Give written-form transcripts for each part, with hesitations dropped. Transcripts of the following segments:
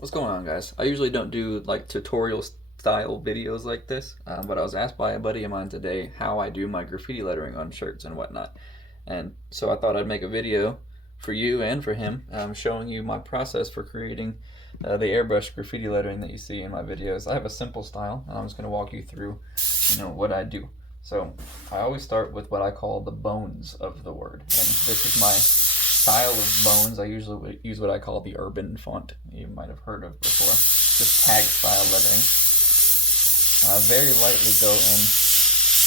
What's going on, guys? I usually don't do like tutorial style videos like this, but I was asked by a buddy of mine today how I do my graffiti lettering on shirts and whatnot. And so I thought I'd make a video for you and for him, showing you my process for creating the airbrush graffiti lettering that you see in my videos. I have a simple style, and I'm just going to walk you through, what I do. So I always start with what I call the bones of the word, and this is my style of bones. I usually use what I call the urban font you might have heard of before, just tag style lettering. Very lightly go in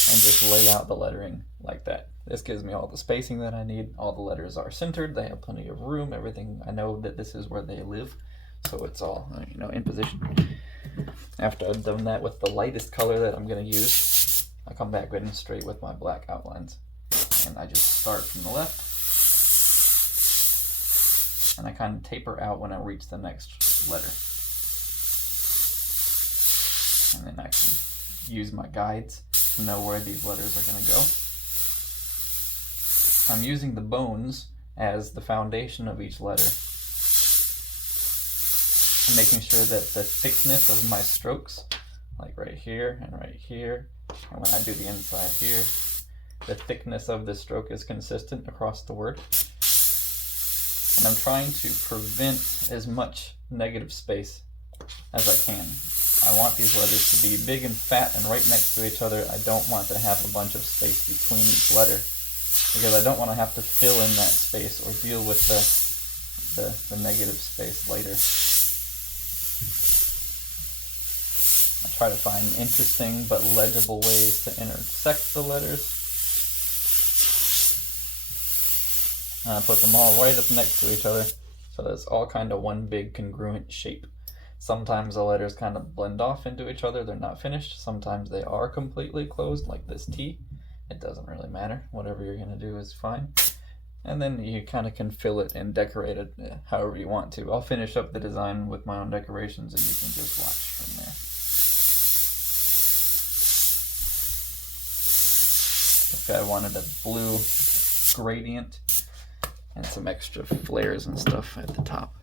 and just lay out the lettering like that. This gives me all the spacing that I need. All the letters are centered, they have plenty of room, everything. I know that this is where they live, so it's all in position. After I've done that with the lightest color that I'm going to use, I come back in straight with my black outlines, and I just start from the left, and I kind of taper out when I reach the next letter. And then I can use my guides to know where these letters are going to go. I'm using the bones as the foundation of each letter. I'm making sure that the thickness of my strokes, like right here and right here, and when I do the inside here, the thickness of the stroke is consistent across the word. And I'm trying to prevent as much negative space as I can. I want these letters to be big and fat and right next to each other. I don't want to have a bunch of space between each letter, because I don't want to have to fill in that space or deal with the negative space later. I try to find interesting but legible ways to intersect the letters. I put them all right up next to each other, so that's all kind of one big congruent shape. Sometimes the letters kind of blend off into each other, they're not finished. Sometimes they are completely closed, like this T. It doesn't really matter, whatever you're going to do is fine. And then you kind of can fill it and decorate it however you want to. I'll finish up the design with my own decorations, and you can just watch from there. This guy wanted a blue gradient and some extra flares and stuff at the top.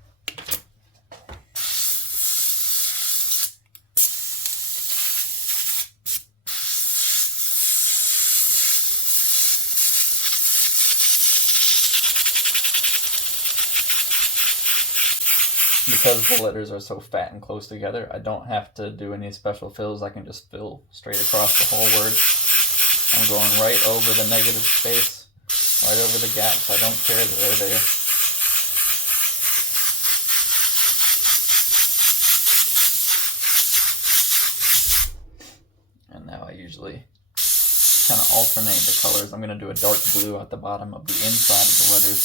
Because the letters are so fat and close together, I don't have to do any special fills. I can just fill straight across the whole word. I'm going right over the negative space, right over the gaps. I don't care that they're there. And now I usually kind of alternate the colors. I'm going to do a dark blue at the bottom of the inside of the letters.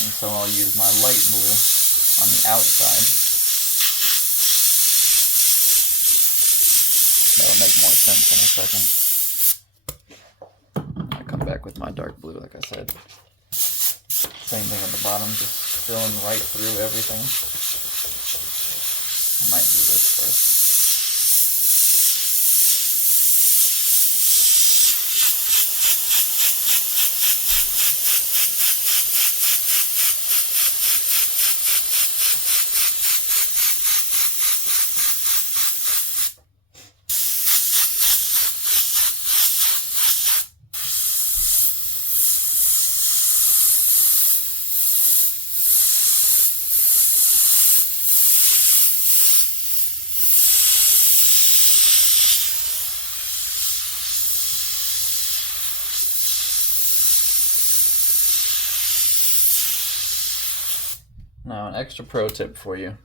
And so I'll use my light blue on the outside. That'll make more sense in a second. I come back with my dark blue, like I said. Same thing at the bottom, just filling right through everything. I might do this first. Now, an extra pro tip for you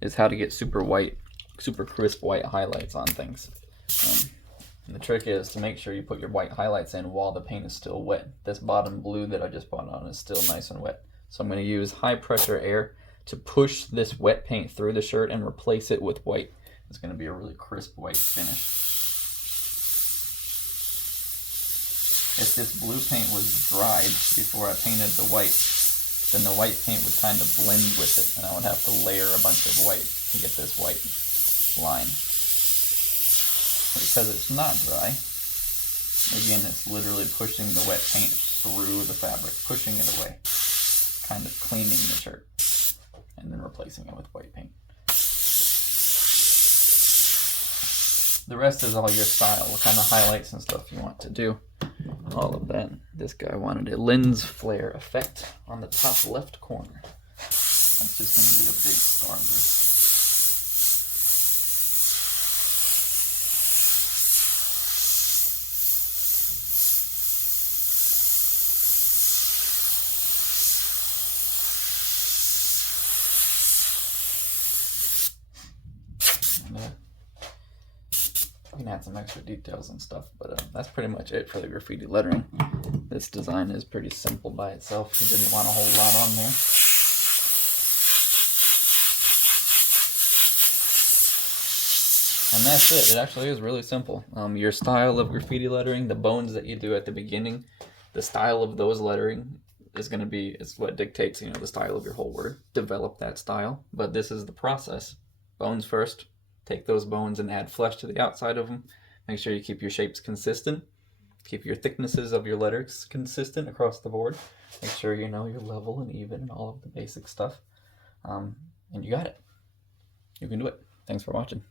is how to get super crisp white highlights on things. And the trick is to make sure you put your white highlights in while the paint is still wet. This bottom blue that I just put on is still nice and wet. So I'm going to use high pressure air to push this wet paint through the shirt and replace it with white. It's going to be a really crisp white finish. If this blue paint was dried before I painted the white, then the white paint would kind of blend with it, and I would have to layer a bunch of white to get this white line. Because it's not dry, again, it's literally pushing the wet paint through the fabric, pushing it away, kind of cleaning the shirt. and then replacing it with white paint. The rest is all your style, what kind of highlights and stuff you want to do. All of that. This guy wanted a lens flare effect on the top left corner. That's just going to be a big starburst. You can add some extra details and stuff, but that's pretty much it for the graffiti lettering. This design is pretty simple by itself. You didn't want a whole lot on there. And that's it. It actually is really simple. Your style of graffiti lettering, the bones that you do at the beginning, the style of those lettering is what dictates, the style of your whole word. Develop that style, but this is the process. Bones first. Take those bones and add flesh to the outside of them. Make sure you keep your shapes consistent. Keep your thicknesses of your letters consistent across the board. Make sure you know you're level and even and all of the basic stuff. And you got it. You can do it. Thanks for watching.